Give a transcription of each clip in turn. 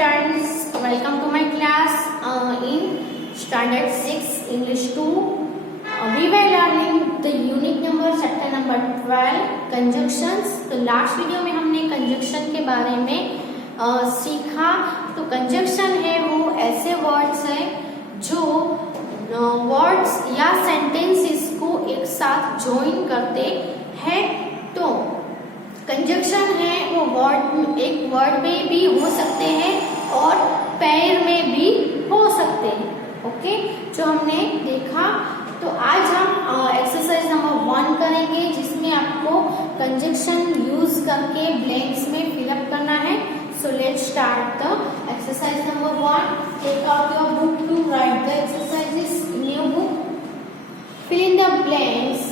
students, welcome to my class in standard 6 English 2. We were learning the unit number chapter number 12 conjunctions. तो last video में हमने कंजक्शन के बारे में सीखा. तो कंजक्शन है वो ऐसे वर्ड्स है जो वर्ड्स या सेंटेंसेस को एक साथ ज्वाइन करते हैं. तो कंजक्शन है वो वर्ड एक वर्ड में भी हो सकते हैं और पेयर में भी हो सकते हैं. ओके, जो हमने देखा. तो आज हम एक्सरसाइज नंबर 1 करेंगे जिसमें आपको कंजक्शन यूज करके ब्लैंक्स में फिलअप करना है. So let's start the exercise number 1. Take out your book to write the exercises in your book. Fill in the blanks.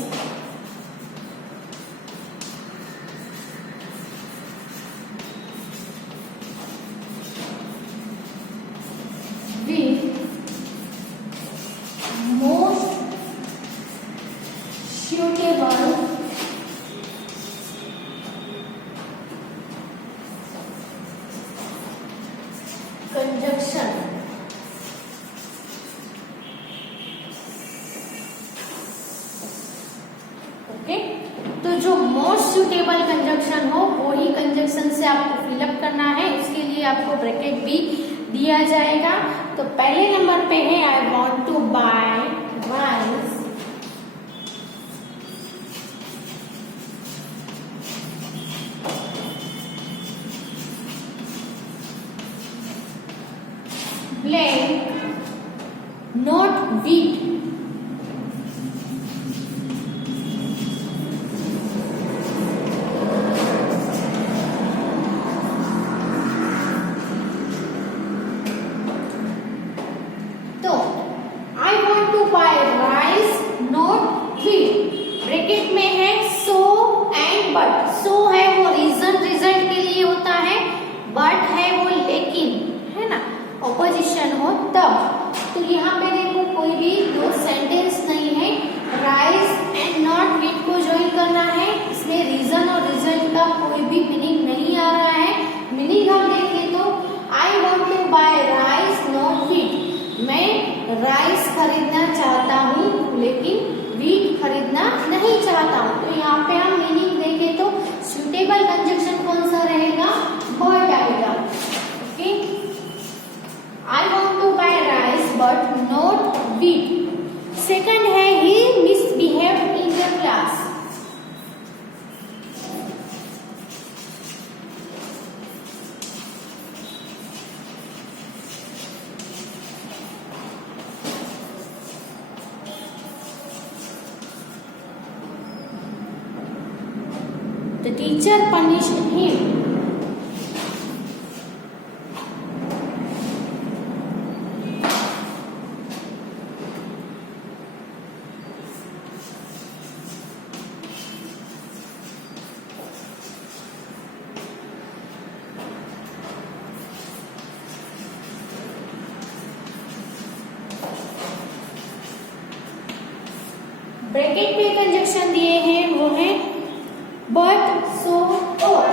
Suitable conjunction. Okay, तो जो मोस्ट सुटेबल कंजक्शन हो वो ही कंजक्शन से आपको फिलअप करना है. उसके लिए आपको ब्रैकेट भी दिया जाएगा. तो पहले नंबर पे है I want to buy rice. Blank, not wheat. तो I want to buy rice, not wheat. Bracket में है so and but. So है वो रीजन रिजल्ट के लिए होता है. but है वो लेकिन, है ना, ऑपोजिशन हो तब. तो यहाँ पे देखो कोई भी दो सेंटेंस नहीं है. राइस एंड नॉट व्हीट को ज्वाइन करना है. इसमें रीजन और रिजल्ट का कोई भी मीनिंग नहीं आ रहा है. मीनिंग हम देखें तो I want to buy rice not wheat. मैं राइस खरीदना चाहता हूँ लेकिन व्हीट खरीदना नहीं चाहता हूँ. तो यहाँ पे हम मीनिंग देखें तो सुटेबल कंजक्शन कौन सा रहेगा? बट आएगा. Okay, I want to buy rice but not wheat. Second है he misbehaved in the class. The teacher punished him. Bracket में कंजक्शन दिए हैं वो है बट, सो, और.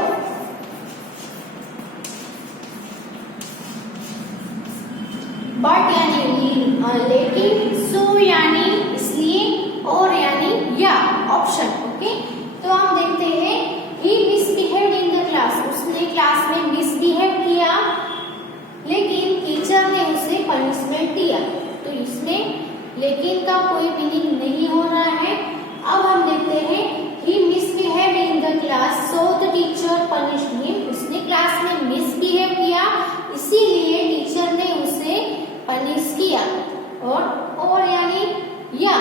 बट यानी लेकिन, सो यानी इसलिए, और यानी या ऑप्शन. ओके, तो हम देखते हैं ही मिसबिहेव्ड इन द क्लास. उसने क्लास में मिसबिहेव किया लेकिन टीचर ने उसे पनिशमेंट दिया. तो इसमें लेकिन का कोई मीनिंग नहीं हो रहा है. अब हम देखते हैं he misbehaved in the class so the teacher punished him. उसने क्लास में मिसबिहेव किया इसीलिए टीचर ने उसे पनिश किया. और यानी या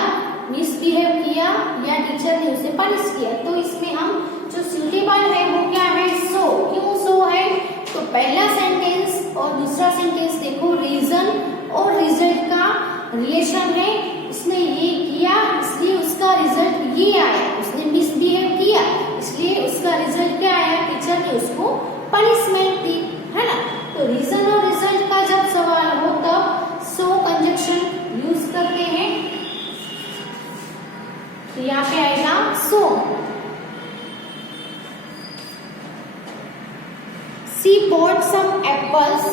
मिसबिहेव किया या टीचर ने उसे पनिश किया. तो इसमें हम जो सुटेबल है वो क्या है? सो. क्यों सो है? तो पहला सेंटेंस और दूसरा सेंटेंस देखो रीजन और रिजल्ट का रिलेशन है. इसने ये किया इसलिए उसका रिजल्ट ये आया. उसने मिसबिहेव किया इसलिए उसका रिजल्ट क्या आया? टीचर ने उसको पनिशमेंट दी, है ना. तो रीजन और रिजल्ट का जब सवाल हो तब सो कंजक्शन यूज करते हैं. तो यहाँ पे आएगा सो. She bought some apples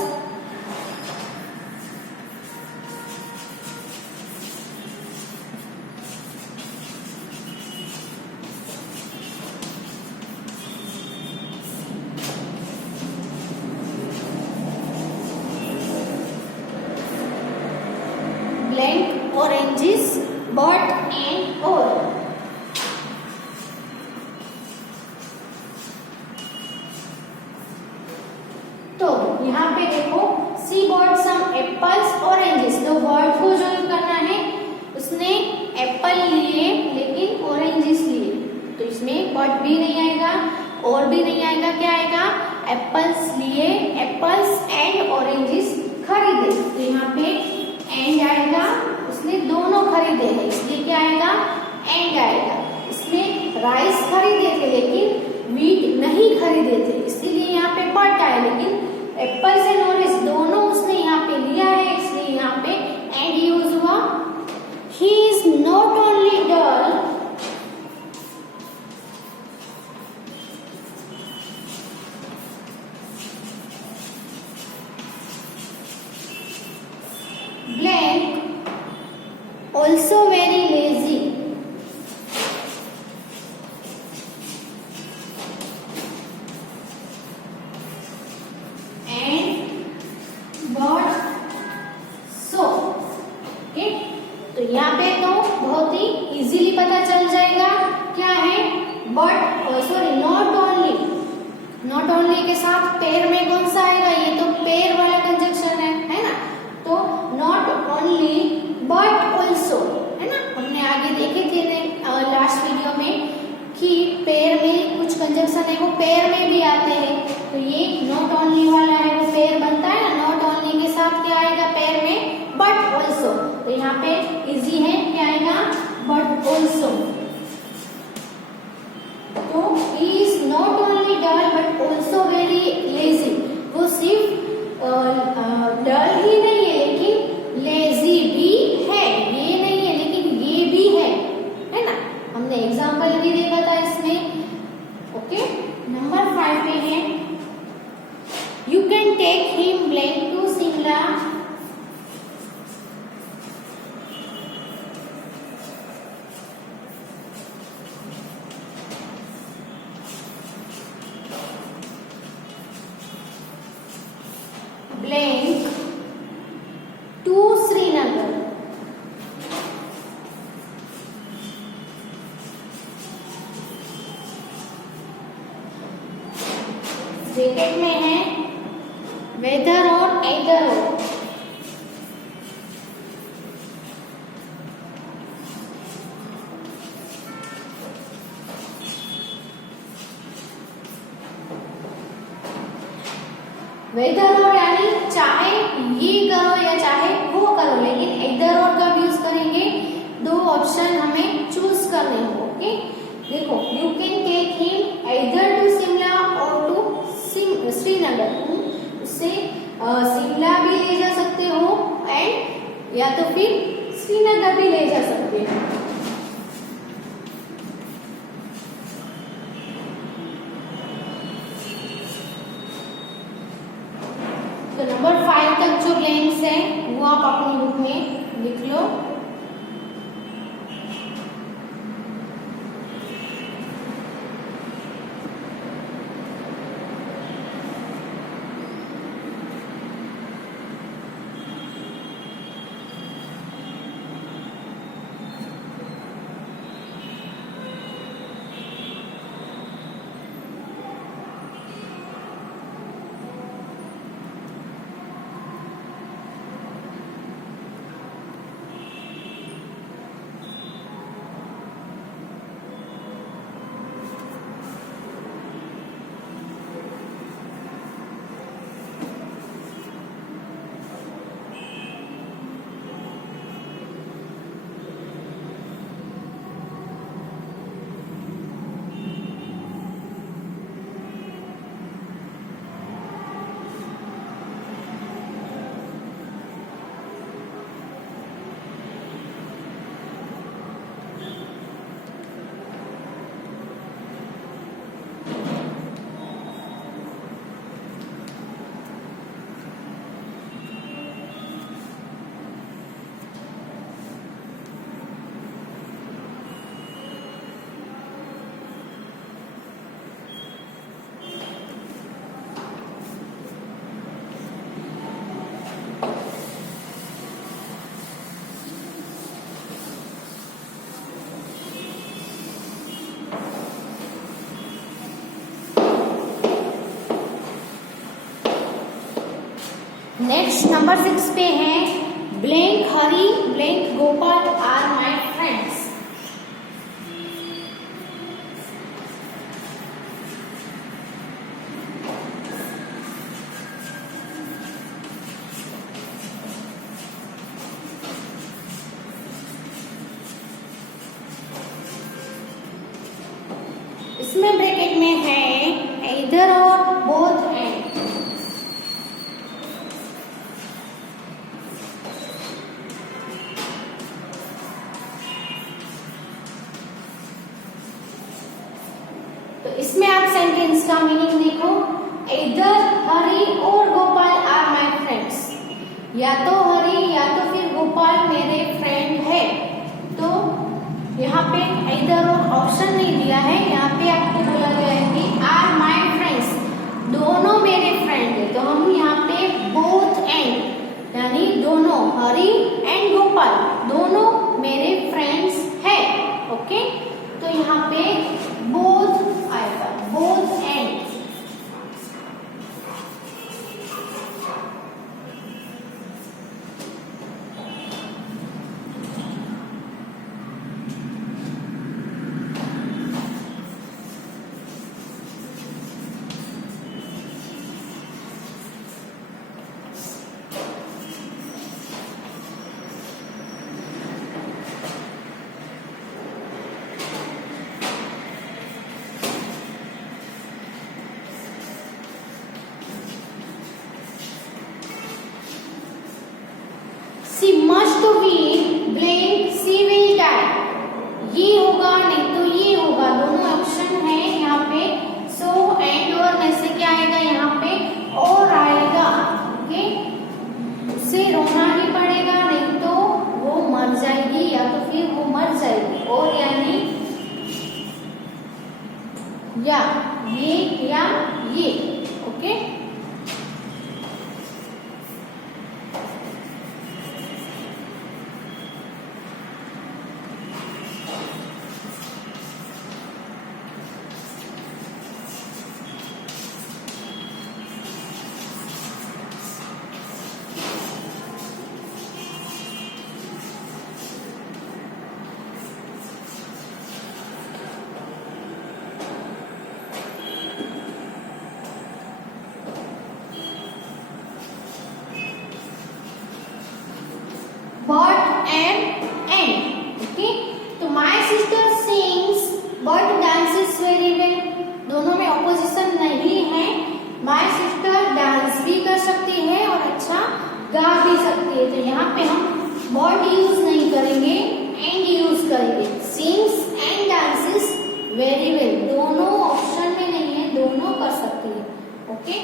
oranges, but and or. तो यहाँ पे देखो सी बॉट सम एप्पल्स ऑरेंजेस, तो वर्ड को जो करना है उसने एप्पल लिए लेकिन ऑरेंजेस लिए, तो इसमें बट भी नहीं आएगा और भी नहीं आएगा, क्या आएगा एप्पल्स लिए, एप्पल्स एंड ऑरेंजेस खरीदे, तो यहाँ पे एंड आएगा, उसने दोनों खरीदे हैं इसलिए क्या आएगा एंड आएगा। इसने राइस खरीदे थे लेकिन वीट नहीं खरीदे थे इसलिए यहाँ पे बट आया, लेकिन एप्पल्स एंड ऑरेंज दोनों उसने यहाँ पे लिया है इसलिए यहाँ पे एंड यूज हुआ। He is not only dull blank also very lazy and but so, okay, तो यहाँ पे तो बहुत ही इजीली पता चल जाएगा क्या है बट सॉरी नॉट ओनली के साथ पेयर में कौन सा आएगा, ये तो पेयर वाला कंजक्शन है ना, तो नॉट ओनली बट ऑल्सो है ना, हमने आगे देखे थे लास्ट वीडियो में कि पेयर में कुछ कंजक्शन है वो पेयर में भी आते हैं, तो ये नॉट ओनली वाला है वो पेयर बनता है ना, नॉट ओनली के साथ क्या आएगा पेयर में बट ऑल्सो, तो यहाँ पे इजी है क्या आएगा बट ऑल्सो। तो he is not only dull but also very lazy, वो सिर्फ डल ही नहीं है लेकिन लेजी भी है, ये नहीं है लेकिन ये भी है ना, हमने एग्जाम्पल भी देखा था इसमें। ओके, नंबर 5 पे है you can take him blank to Shimla blank to Srinagar, bracket में है वेदर और एदर और, वेदर और यानी चाहे ये करो या चाहे वो करो, लेकिन इधर और कब यूज करेंगे, दो ऑप्शन हमें चूज करने हो। ओके, देखो यू कैन टेक हिम इधर टू शिमला और टू श्रीनगर, उससे शिमला भी ले जा सकते हो एंड या तो फिर श्रीनगर भी ले जा सकते हो। तो नंबर 5 तक जो ब्लैंक्स है वो आप अपनी बुक में लिख लो। नेक्स्ट नंबर 6 पे है blank Hari blank Gopal are my friends. इसमें ब्रैकेट में है इधर और बोथ एंड। तो इसमें आप सेंटेंस का मीनिंग देखो, इधर हरी और गोपाल आर माय फ्रेंड्स, या तो हरी या तो फिर गोपाल मेरे फ्रेंड है। तो यहाँ पे इधर और ऑप्शन नहीं दिया है, यहाँ पे आपको बोला गया है कि आर माय फ्रेंड्स, दोनों मेरे फ्रेंड है। तो हम यहाँ पे बोथ एंड यानी दोनों हरी एंड गोपाल दोनों मेरे फ्रेंड्स है। ओके, तो यहाँ पे बोथ आएगा, both and. She must be blank, she will die. ये होगा नहीं तो ये होगा, दोनों ऑप्शन है यहाँ पे। सो एंड और में से क्या आएगा यहाँ पे, और आएगा। ओके, उसे रोना ही पड़ेगा नहीं तो वो मर जाएगी या तो फिर वो मर जाएगी। और यानी या ये। Okay, but and okay. तो my sister sings but dances very well, दोनों में ऑपोजिशन नहीं है। my sister डांस भी कर सकती है और अच्छा गा भी सकती है। तो यहाँ पे हम but यूज नहीं करेंगे, and यूज करेंगे। sings and dances very well, दोनों ऑप्शन में नहीं है, दोनों कर सकती है। Okay,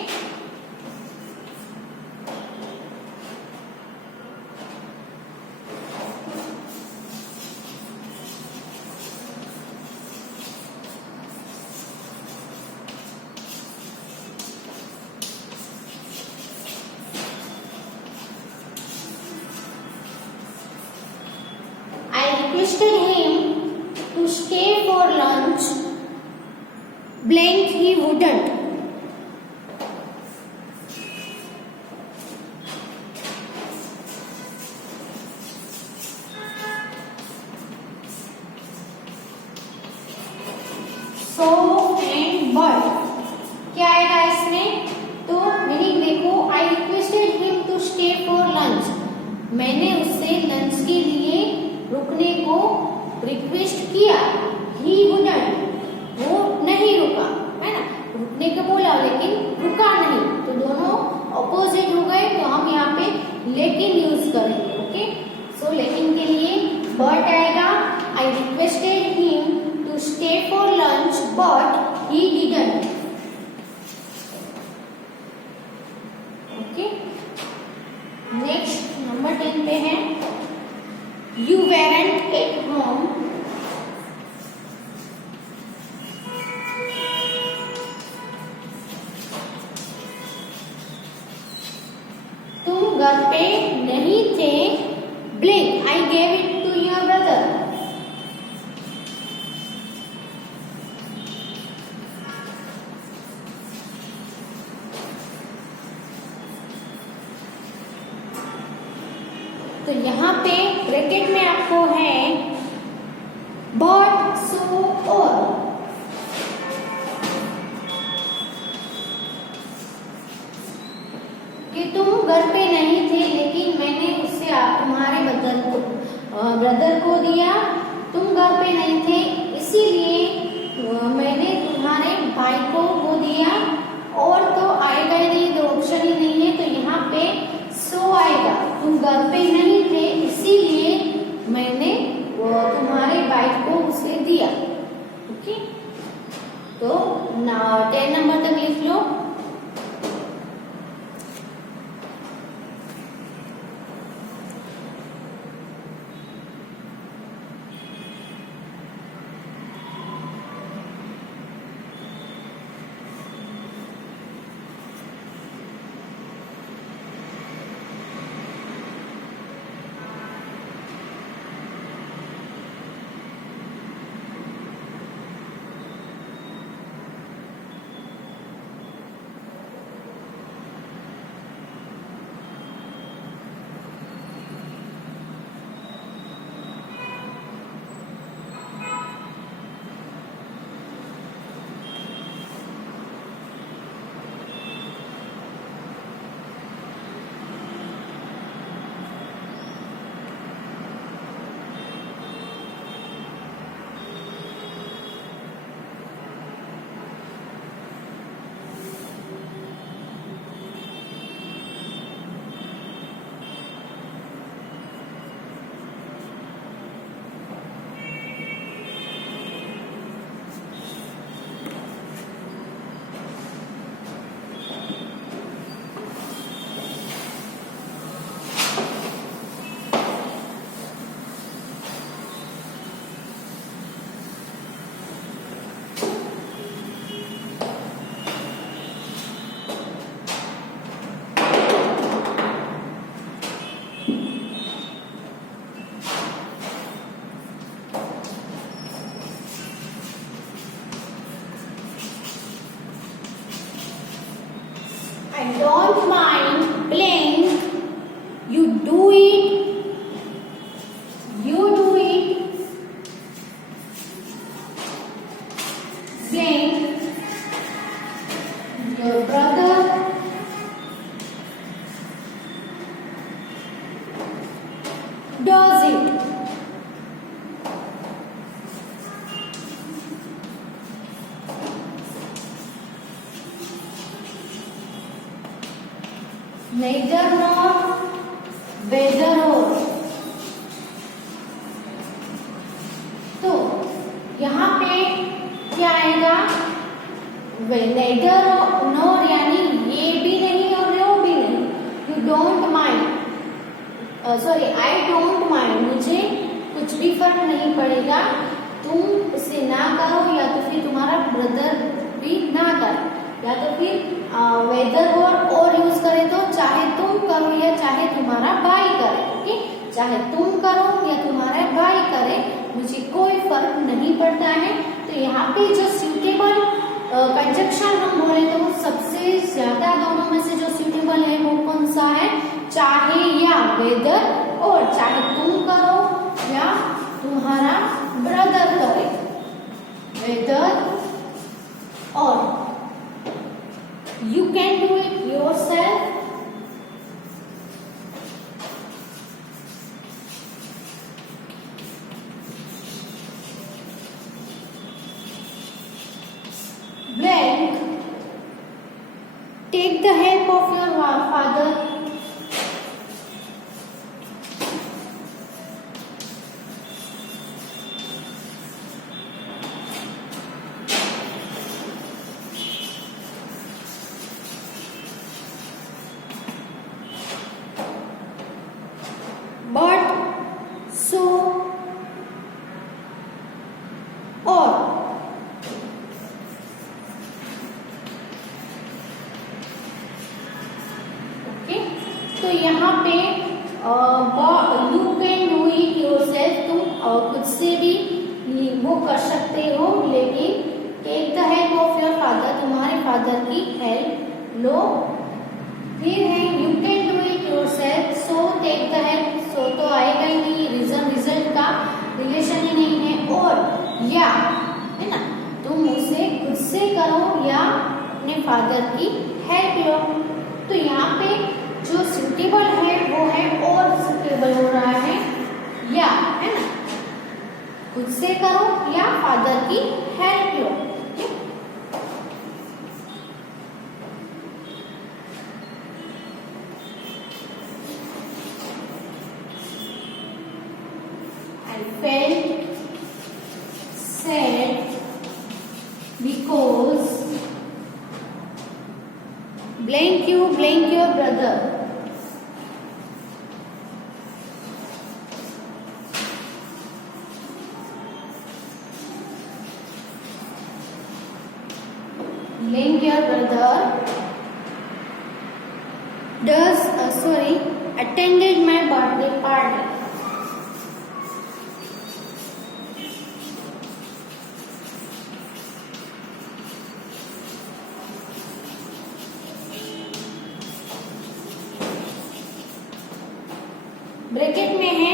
requested him to stay for lunch, blank he wouldn't. So and but क्या आएगा इसमें, तो मीनिंग देखो, I requested him to stay for lunch, मैंने उससे लंच के लिए रुकने को रिक्वेस्ट किया। ही वुडंट, वो नहीं रुका, है ना, रुकने को बोला लेकिन रुका नहीं। तो दोनों ऑपोजिट हो गए, तो हम यहाँ पे लेकिन यूज करेंगे। ओके, सो लेकिन के लिए बट आएगा। I requested him to stay for lunch but he didn't. Okay, next number 10 पे है You weren't at home. तुम घर पे नहीं थे, blank I gave it to your brother. तो यहाँ पे ब्रैकेट में आपको है बट, सो, और। कि तुम घर पे नहीं थे लेकिन मैंने उससे तुम्हारे ब्रदर को दिया। तुम घर पे नहीं थे इसीलिए मैंने तुम्हारे भाई को वो दिया। और तो आएगा ही नहीं, तो ऑप्शन ही नहीं है, तो यहाँ पे सो आएगा। तुम घर पे नहीं थे इसीलिए मैंने तुम्हारे भाई को उसे दिया। ओके, तो 10 नंबर तक लिख लो। I don't mind playing. You do it. You do it. Playing. Your brother. Does it. Neither nor, whether or। तो यहाँ पे क्या आएगा? neither nor यानी ये भी नहीं और वो भी नहीं। You don't mind, sorry I don't mind, मुझे कुछ भी फर्क नहीं पड़ेगा तुम इसे ना करो या तो फिर तुम्हारा ब्रदर भी ना करे, या तो फिर वेदर और यूज करें तो चाहे तुम करो या चाहे तुम्हारा भाई करे। ओके, चाहे तुम करो या तुम्हारा भाई करे, मुझे कोई फर्क नहीं पड़ता है। तो यहाँ पे जो सूटेबल कंजक्शन हम बोले तो सबसे ज्यादा दोनों में से जो सूटेबल है वो कौन सा है? चाहे या वेदर, और चाहे तुम करो या तुम्हारा ब्रदर करे, वेदर और। You can do it yourself. Blank. Take the help of your father. But, so, or। Okay, तो यहाँ पे you can do it yourself, तुम खुद से भी वो कर सकते हो, लेकिन take the help of your father, तुम्हारे फादर की हेल्प लो। फिर है you can do it yourself, so take the help, so तो से करो या फादर की हेल्प लो। I felt sad because blank your brother. Blank your brother attended my birthday party. Bracket में है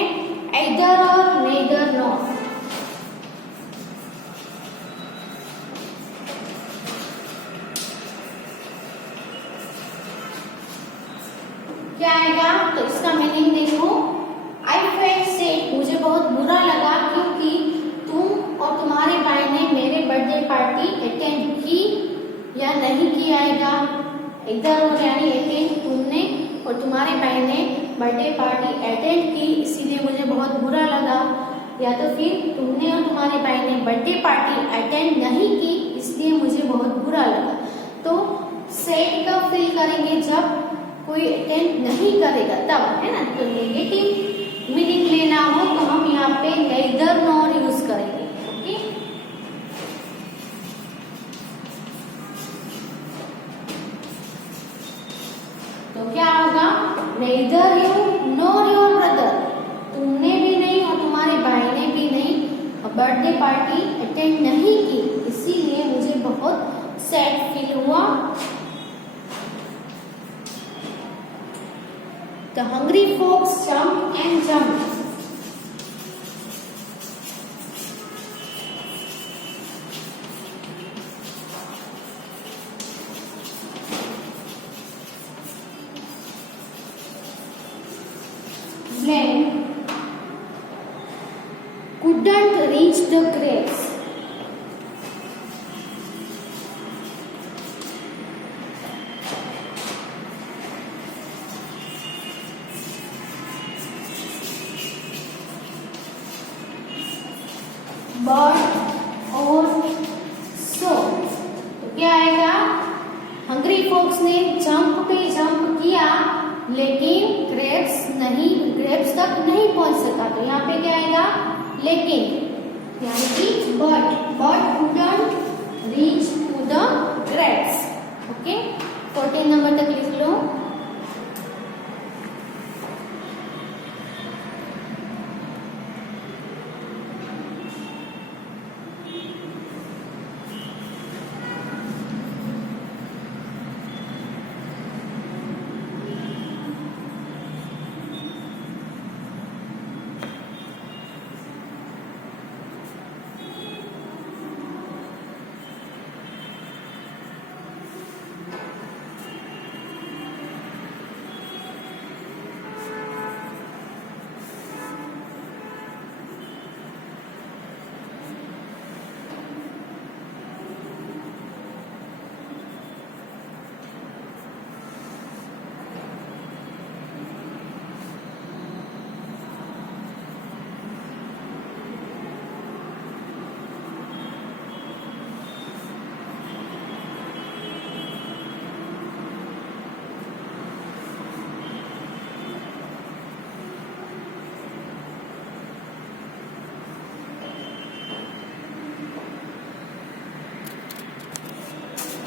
either और neither nor। क्या आएगा? तो इसका मीनिंग देखो, I felt sad, मुझे बहुत बुरा लगा क्योंकि तुम और तुम्हारे भाई ने मेरे बर्थडे पार्टी अटेंड की या नहीं की आएगा। इधर और यानी अटेंड तुमने और तुम्हारे भाई ने बर्थडे पार्टी अटेंड की इसीलिए मुझे बहुत बुरा लगा, या तो फिर तुमने और तुम्हारे भाई ने बर्थडे पार्टी अटेंड नहीं की इसलिए मुझे बहुत बुरा लगा। तो सैड कब फील करेंगे? जब कोई अटेंड नहीं करेगा तब, है ना। तो नेगेटिव मीनिंग लेना हो तो हम यहाँ पे नेदर नॉर यूज करेंगे। ओके, तो क्या होगा? Neither you nor your brother, तुमने भी नहीं और तुम्हारे भाई ने भी नहीं बर्थडे पार्टी अटेंड नहीं की इसीलिए मुझे बहुत सैड फील हुआ। The hungry folks jumped and jumped. Glenn couldn't reach the grapes. But और so, तो क्या आएगा? हंग्री फोक्स ने जंप पे जंप किया लेकिन ग्रेप्स तक नहीं पहुंच सका। तो यहाँ पे क्या आएगा? लेकिन, यानी कि but couldn't reach to the grapes। Okay, 14 नंबर तक लिख लो।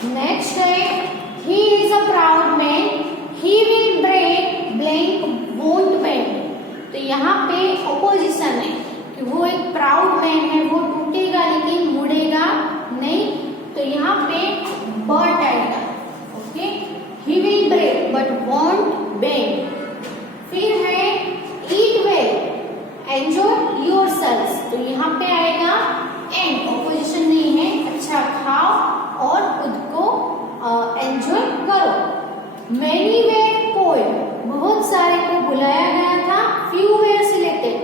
नेक्स्ट है he is a proud man, he will break blank won't bend। तो यहाँ पे ऑपोजिशन है कि वो एक प्राउड मैन है, वो टूटेगा लेकिन मुड़ेगा नहीं। तो यहाँ पे बट आएगा। Okay, he will break but won't bend। फिर है eat well, enjoy yourselves। तो यहाँ पे आएगा एंड, ऑपोजिशन नहीं है। अच्छा खाओ और खुद को एंजॉय करो। Many were called, बहुत सारे को बुलाया गया था। Few were selected,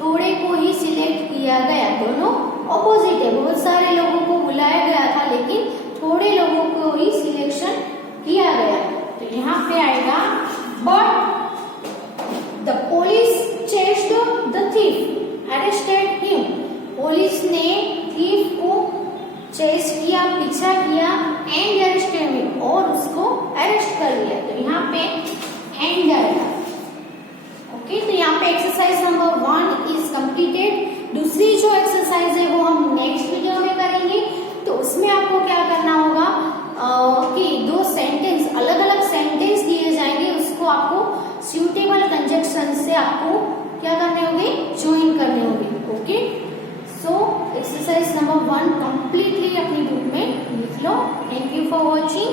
थोड़े को ही सिलेक्ट किया गया। दोनों ऑपोजिट है, बहुत सारे लोगों को बुलाया गया था लेकिन थोड़े लोगों को ही सिलेक्शन किया गया। तो यहाँ पे आएगा but the police chased the thief arrested him. Police ने थीफ को चेस किया, पीछा किया एंड अरेस्टेड हिम और उसको अरेस्ट कर लिया। तो यहाँ पे एंड आएगा। ओके, तो यहाँ पे एक्सरसाइज नंबर 1 इज कंप्लीटेड। दूसरी जो एक्सरसाइज है वो हम नेक्स्ट वीडियो में करेंगे। तो उसमें आपको क्या करना होगा कि 2 सेंटेंस, अलग अलग सेंटेंस दिए जाएंगे, उसको आपको सुटेबल कंजक्शन से आपको क्या करने होंगे, ज्वाइन करने होंगे। Okay, so exercise number 1 completely अपनी बुक में लिख लो। Thank you for watching.